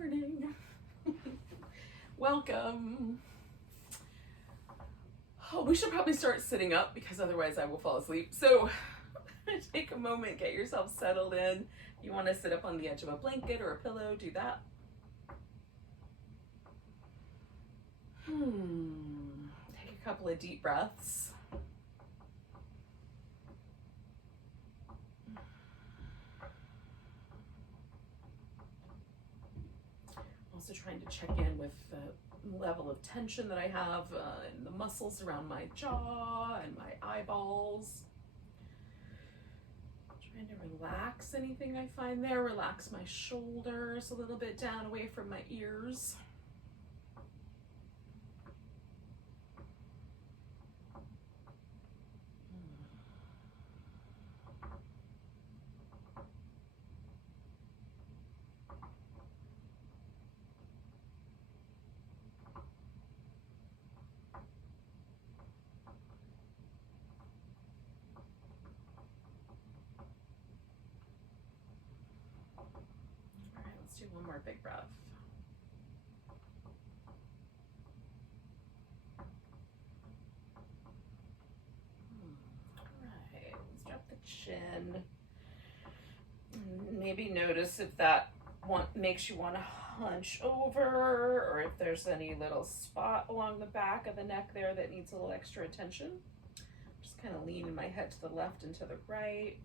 morning. Welcome. Oh, we should probably start sitting up because otherwise I will fall asleep. So take a moment, get yourself settled in. You want to sit up on the edge of a blanket or a pillow, do that. Take a couple of deep breaths. Also trying to check in with the level of tension that I have in the muscles around my jaw and my eyeballs. Trying to relax anything I find there. Relax my shoulders a little bit down away from my ears. Do one more big breath. All right, let's drop the chin. Maybe notice if that makes you want to hunch over, or if there's any little spot along the back of the neck there that needs a little extra attention. Just kind of leaning my head to the left and to the right.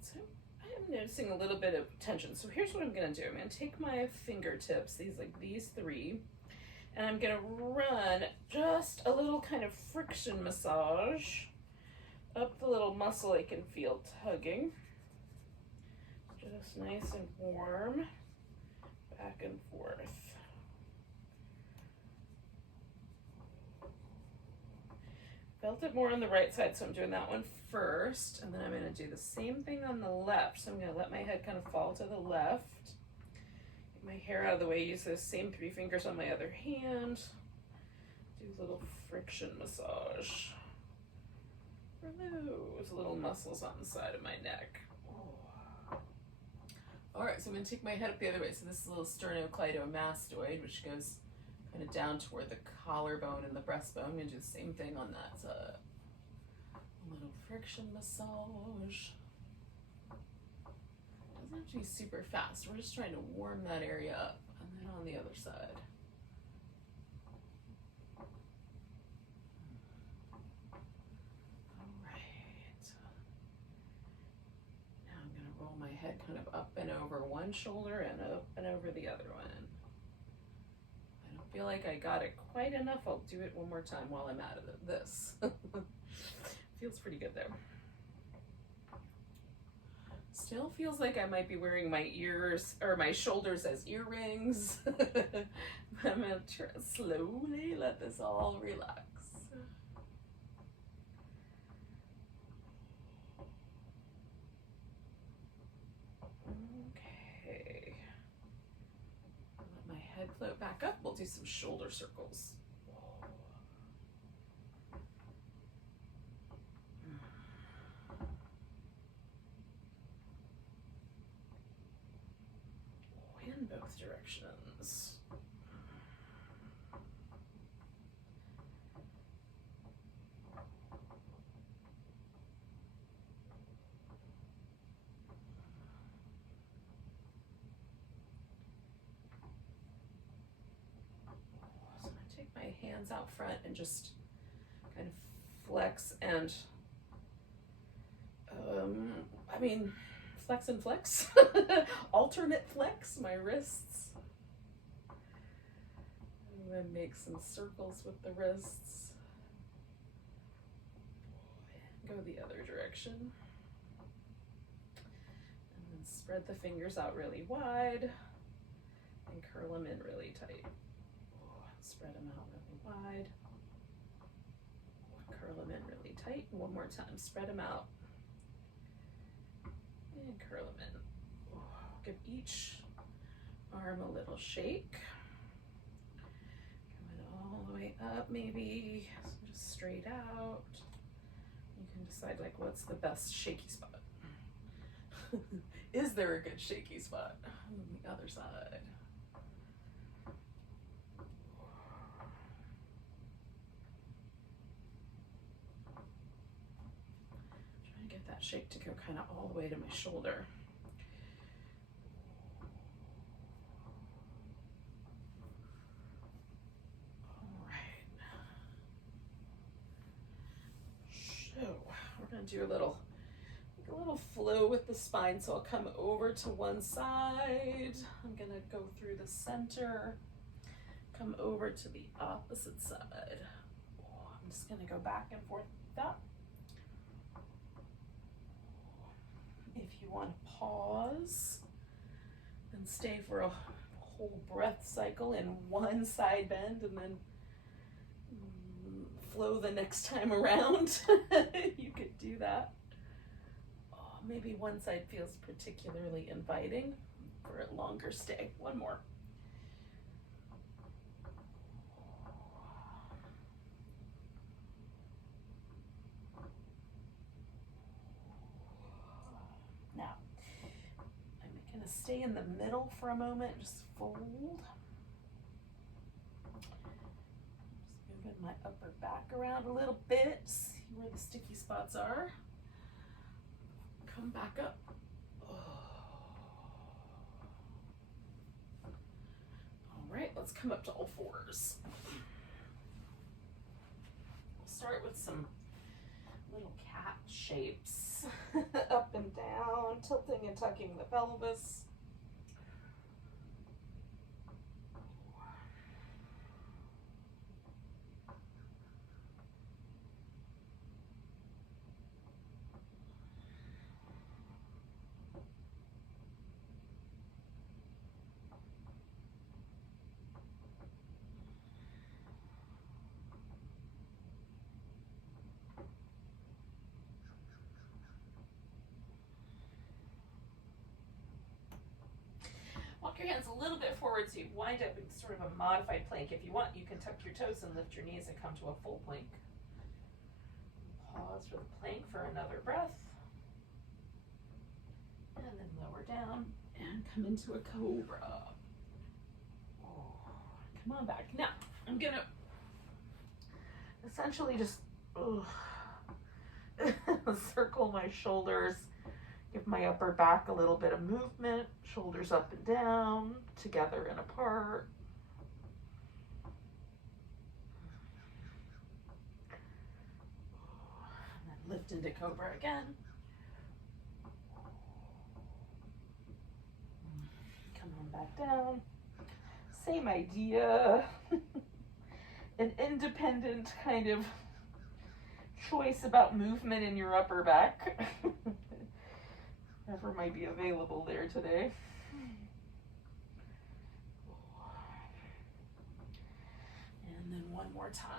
So I am noticing a little bit of tension. So here's what I'm going to do. I'm going to take my fingertips, these three, and I'm going to run just a little kind of friction massage up the little muscle I can feel tugging. Just nice and warm, back and forth. Felt it more on the right side, so I'm doing that one first, and then I'm going to do the same thing on the left. So I'm going to let my head kind of fall to the left, get my hair out of the way, use those same three fingers on my other hand, do a little friction massage for those little muscles on the side of my neck. All right, so I'm going to take my head up the other way. So this is a little sternocleidomastoid, which goes kind of down toward the collarbone and the breastbone. I'm going to do the same thing on that side. A little friction massage. Doesn't have to be super fast. We're just trying to warm that area up. And then on the other side. All right. Now I'm going to roll my head kind of up and over one shoulder and up and over the other one. Feel like I got it quite enough. I'll do it one more time while I'm out of this. Feels pretty good there. Still feels like I might be wearing my ears or my shoulders as earrings. I'm gonna try to slowly let this all relax. Head float back up. We'll do some shoulder circles. In both directions. My hands out front and just kind of flex and flex and flex. Alternate flex my wrists. And then make some circles with the wrists. Go the other direction. And then spread the fingers out really wide and curl them in really tight. Spread them out really wide. Curl them in really tight. One more time. Spread them out. And curl them in. Give each arm a little shake. Coming all the way up maybe. So just straight out. You can decide like what's the best shaky spot. Is there a good shaky spot on the other side? Trying to get that shake to go kind of all the way to my shoulder. We're gonna do a little flow with the spine. So I'll come over to one side. I'm gonna go through the center, come over to the opposite side. I'm just gonna go back and forth like that. If you want to pause and stay for a whole breath cycle in one side bend and then flow the next time around, you could do that. Oh, maybe one side feels particularly inviting for a longer stay. One more. Now, I'm gonna stay in the middle for a moment, just fold. Moving my upper back around a little bit, see where the sticky spots are. Come back up. All right, let's come up to all fours. We'll start with some little cat shapes. Up and down, tilting and tucking the pelvis. Walk your hands a little bit forward so you wind up in sort of a modified plank. If you want, you can tuck your toes and lift your knees and come to a full plank. Pause for the plank for another breath. And then lower down and come into a cobra. Come on back. Now, I'm gonna essentially just circle my shoulders. Give my upper back a little bit of movement, shoulders up and down, together and apart. And then lift into cobra again. Come on back down. Same idea. An independent kind of choice about movement in your upper back. Whatever might be available there today. And then one more time.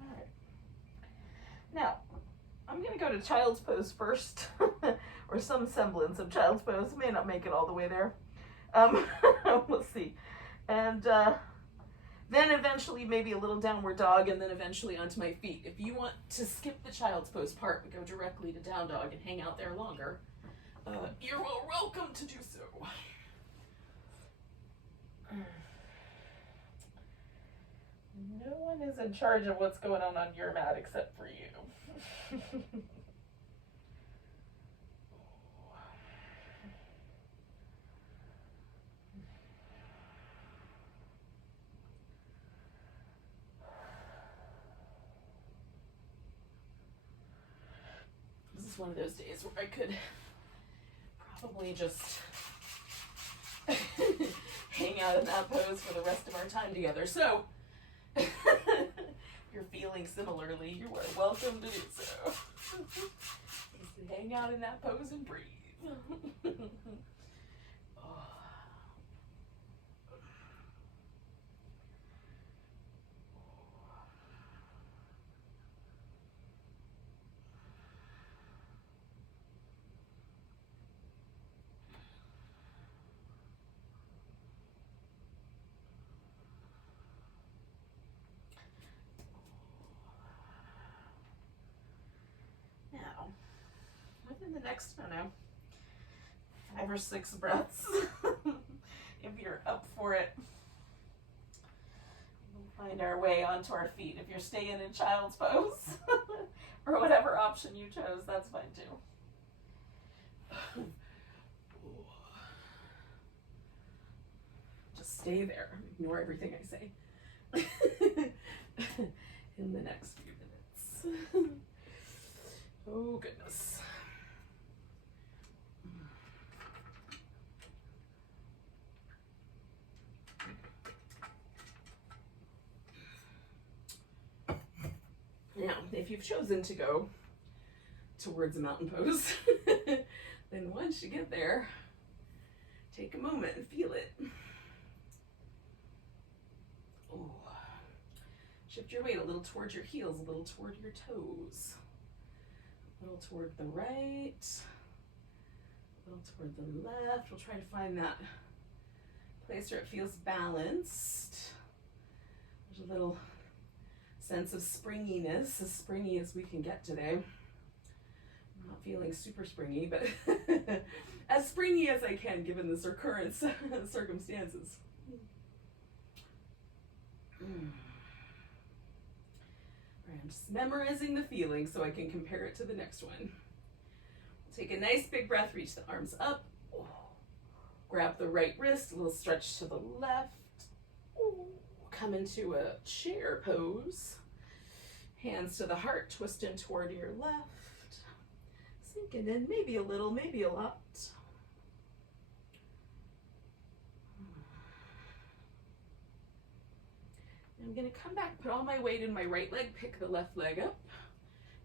All right. Now, I'm going to go to child's pose first, or some semblance of child's pose. May not make it all the way there. We'll see. And then eventually maybe a little downward dog, and then eventually onto my feet. If you want to skip the child's pose part and go directly to down dog and hang out there longer, you're welcome to do so. No one is in charge of what's going on your mat except for you. This is one of those days where I could probably just hang out in that pose for the rest of our time together. So, if you're feeling similarly, you are welcome to do so. Just hang out in that pose and breathe. in the next, I don't know, 5 or 6 breaths, if you're up for it. We'll find our way onto our feet. If you're staying in child's pose, or whatever option you chose, that's fine too. Just stay there. Ignore everything I say. In the next few minutes. Oh, goodness. Now, if you've chosen to go towards a mountain pose, then once you get there, take a moment and feel it. Oh. Shift your weight a little towards your heels, a little toward your toes, a little toward the right, a little toward the left. We'll try to find that place where it feels balanced. There's a little sense of springiness, as springy as we can get today. I'm not feeling super springy, but as springy as I can given the current circumstances. Right, I'm just memorizing the feeling so I can compare it to the next one. Take a nice big breath, reach the arms up. Grab the right wrist, a little stretch to the left. Come into a chair pose. Hands to the heart, twisting toward your left. Sinking in, maybe a little, maybe a lot. I'm gonna come back, put all my weight in my right leg, pick the left leg up,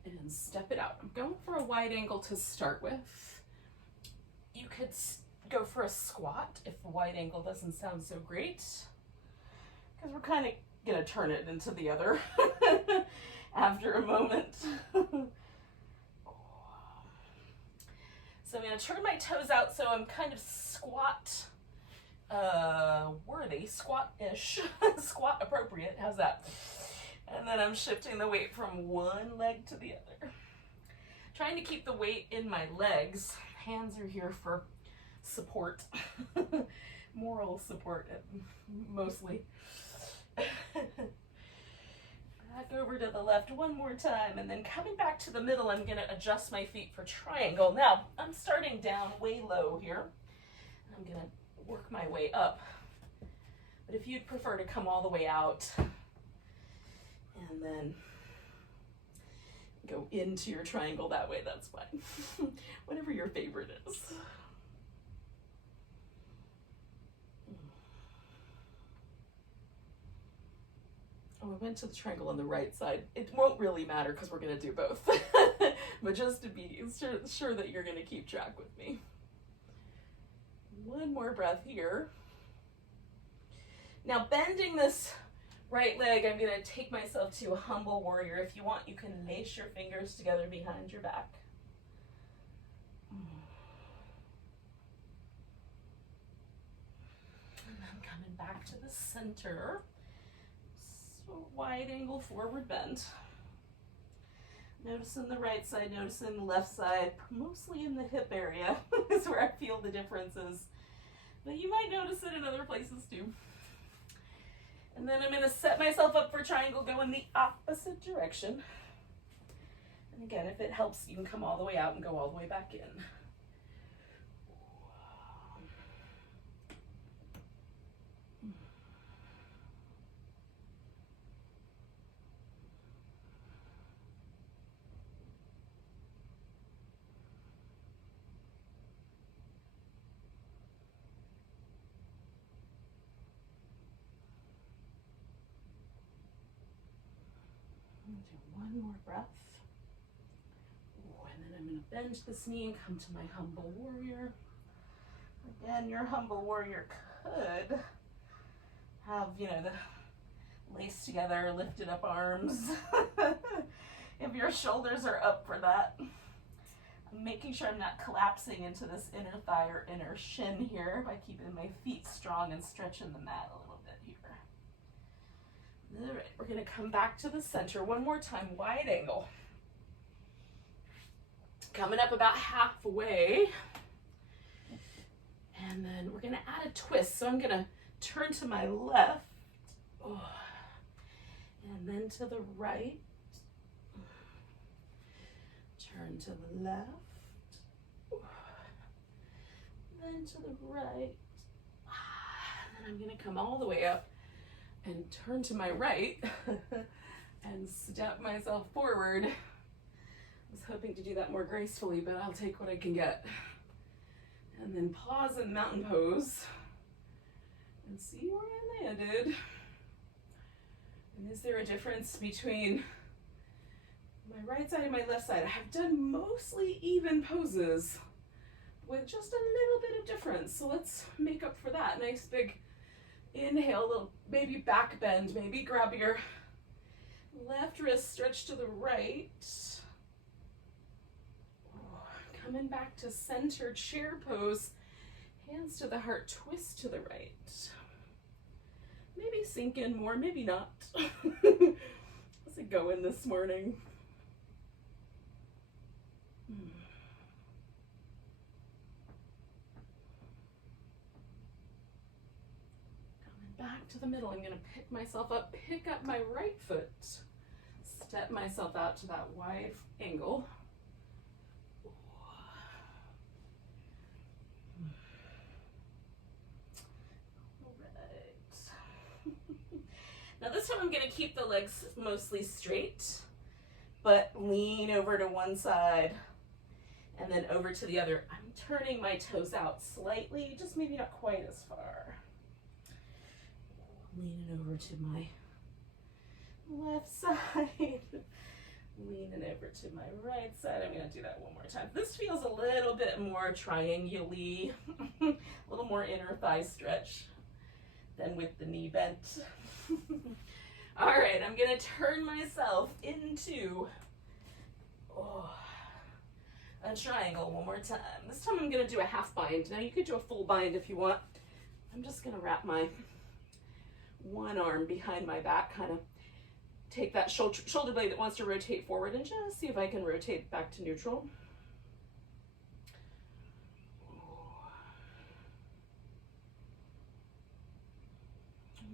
and step it out. I'm going for a wide angle to start with. You could go for a squat if a wide angle doesn't sound so great, because we're kind of gonna turn it into the other after a moment. So I'm gonna turn my toes out so I'm kind of squat worthy, squat-ish, squat appropriate, how's that? And then I'm shifting the weight from one leg to the other. Trying to keep the weight in my legs. Hands are here for support, moral support mostly. Back over to the left one more time, and then coming back to the middle, I'm gonna adjust my feet for triangle. Now, I'm starting down way low here. I'm gonna work my way up, but if you'd prefer to come all the way out and then go into your triangle that way, that's fine. Whatever your favorite is. Oh, I went to the triangle on the right side. It won't really matter because we're going to do both. But just to be sure that you're going to keep track with me. One more breath here. Now, bending this right leg, I'm going to take myself to a humble warrior. If you want, you can lace your fingers together behind your back. And then coming back to the center. So wide angle forward bend. Noticing the right side, noticing the left side, mostly in the hip area is where I feel the differences. But you might notice it in other places too. And then I'm going to set myself up for triangle, go in the opposite direction. And again, if it helps, you can come all the way out and go all the way back in. Do one more breath. And then I'm going to bend this knee and come to my humble warrior. Again, your humble warrior could have, the lace together, lifted up arms. If your shoulders are up for that. I'm making sure I'm not collapsing into this inner thigh or inner shin here by keeping my feet strong and stretching the mat a little bit here. All right, we're going to come back to the center one more time, wide angle. Coming up about halfway. And then we're gonna add a twist. So I'm gonna turn to my left, and then to the right. Turn to the left, then to the right. And then I'm gonna come all the way up and turn to my right and step myself forward. I was hoping to do that more gracefully, but I'll take what I can get. And then pause in mountain pose and see where I landed. And is there a difference between my right side and my left side? I have done mostly even poses with just a little bit of difference. So let's make up for that. Nice big inhale, little maybe back bend, maybe grab your left wrist, stretch to the right. Coming back to center chair pose, hands to the heart, twist to the right. Maybe sink in more, maybe not. How's it going this morning? Coming back to the middle, I'm gonna pick myself up, pick up my right foot, step myself out to that wide angle. Now this time I'm going to keep the legs mostly straight, but lean over to one side and then over to the other. I'm turning my toes out slightly, just maybe not quite as far. Leaning over to my left side, leaning over to my right side. I'm going to do that one more time. This feels a little bit more triangular-y, a little more inner thigh stretch than with the knee bent. All right, I'm gonna turn myself into a triangle one more time. This time I'm gonna do a half bind. Now you could do a full bind if you want. I'm just gonna wrap my one arm behind my back, kind of take that shoulder blade that wants to rotate forward and just see if I can rotate back to neutral.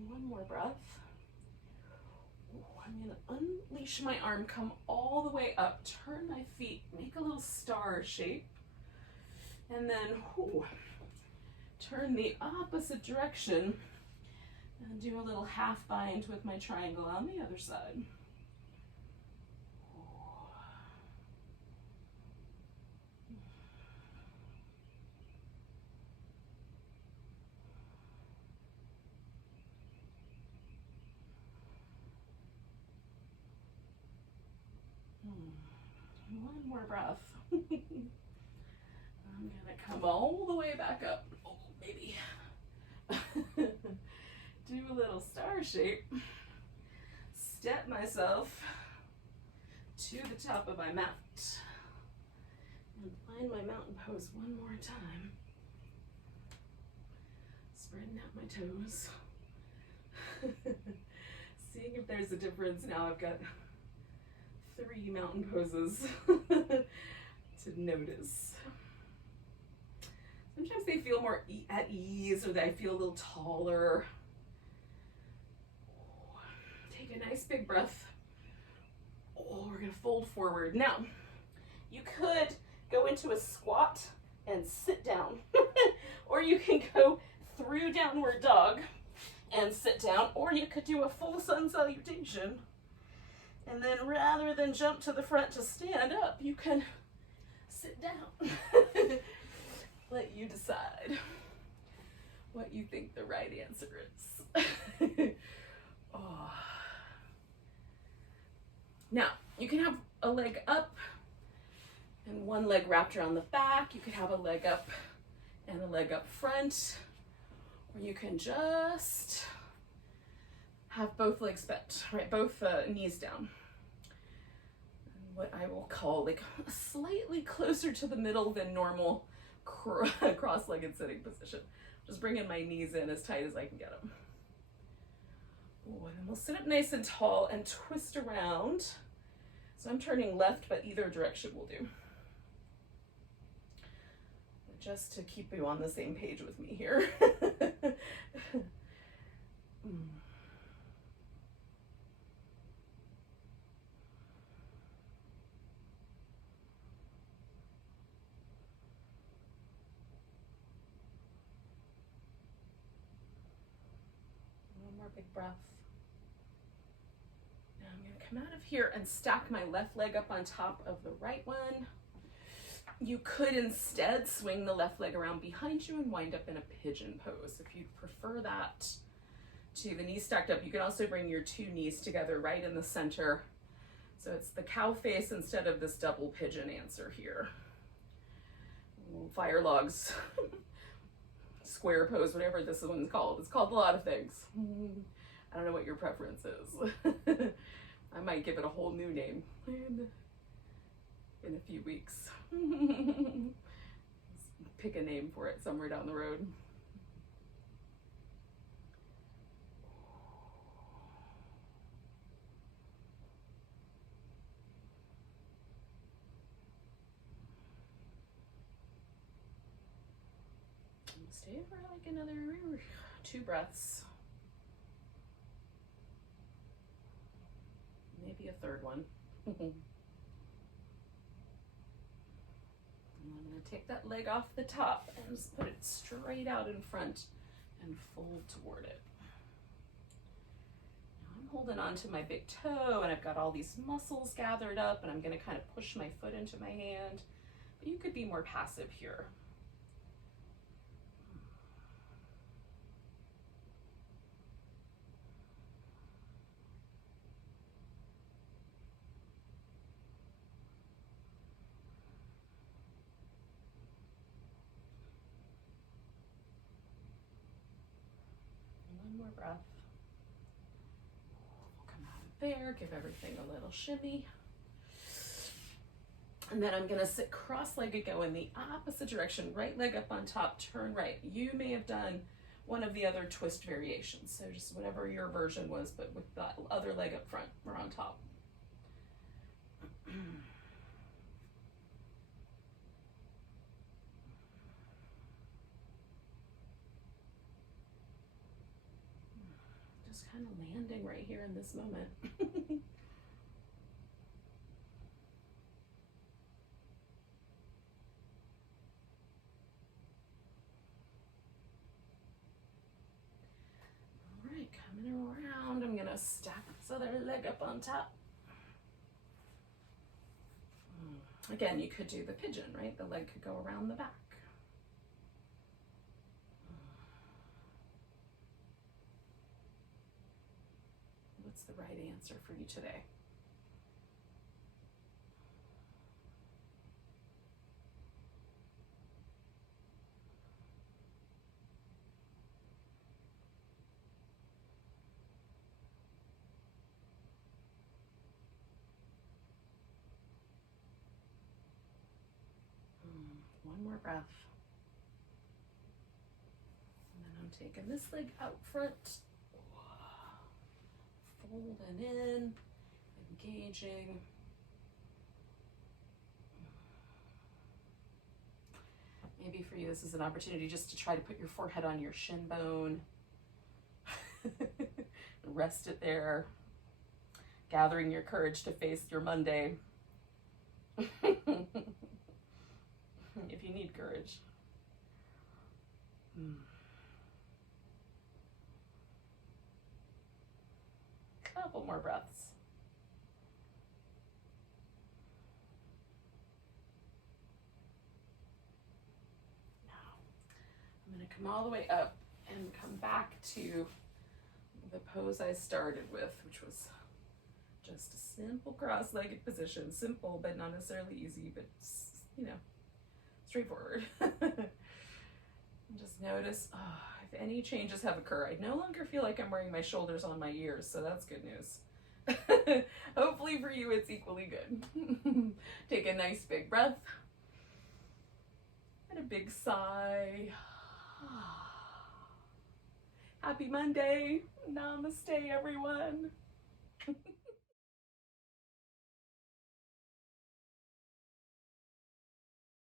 One more breath. I'm going to unleash my arm, come all the way up, turn my feet, make a little star shape, and then turn the opposite direction and do a little half bind with my triangle on the other side. One more breath. I'm gonna come all the way back up. Oh, maybe. Do a little star shape. Step myself to the top of my mat. And find my mountain pose one more time. Spreading out my toes. Seeing if there's a difference. Now I've got 3 mountain poses to notice. Sometimes they feel more at ease, or they feel a little taller. Take a nice big breath. We're gonna fold forward. Now, you could go into a squat and sit down, or you can go through downward dog and sit down, or you could do a full sun salutation. And then rather than jump to the front to stand up, you can sit down. Let you decide what you think the right answer is. Now, you can have a leg up and one leg wrapped around the back. You could have a leg up and a leg up front. Or you can just have both legs bent, right? Both knees down. What I will call like slightly closer to the middle than normal cross-legged sitting position. Just bringing my knees in as tight as I can get them. And then we'll sit up nice and tall and twist around. So I'm turning left, but either direction will do. just to keep you on the same page with me here. One more big breath. Now I'm going to come out of here and stack my left leg up on top of the right one. You could instead swing the left leg around behind you and wind up in a pigeon pose. If you prefer that to the knees stacked up, you can also bring your two knees together right in the center. So it's the cow face instead of this double pigeon answer here. Fire logs, square pose, whatever this one's called. It's called a lot of things. I don't know what your preference is. I might give it a whole new name in a few weeks. Pick a name for it somewhere down the road. Stay for like another 2 breaths. Maybe a third one. And I'm going to take that leg off the top and just put it straight out in front and fold toward it. Now I'm holding on to my big toe and I've got all these muscles gathered up and I'm going to kind of push my foot into my hand. But you could be more passive here. More breath. We'll come out of there, give everything a little shimmy. And then I'm going to sit cross-legged, go in the opposite direction, right leg up on top, turn right. You may have done one of the other twist variations, so just whatever your version was, but with that other leg up front or on top. Just kind of landing right here in this moment. All right, coming around, I'm gonna stack this other leg up on top. Again, you could do the pigeon, right? The leg could go around the back. What's the right answer for you today? One more breath. And then I'm taking this leg out front. Folding in, engaging. Maybe for you this is an opportunity just to try to put your forehead on your shin bone. Rest it there. Gathering your courage to face your Monday. If you need courage. Couple more breaths. Now, I'm going to come all the way up and come back to the pose I started with, which was just a simple cross-legged position. Simple, but not necessarily easy, but, you know, straightforward. And just notice if any changes have occurred. I no longer feel like I'm wearing my shoulders on my ears, so that's good news. Hopefully for you it's equally good. Take a nice big breath and a big sigh. Happy Monday. Namaste, everyone.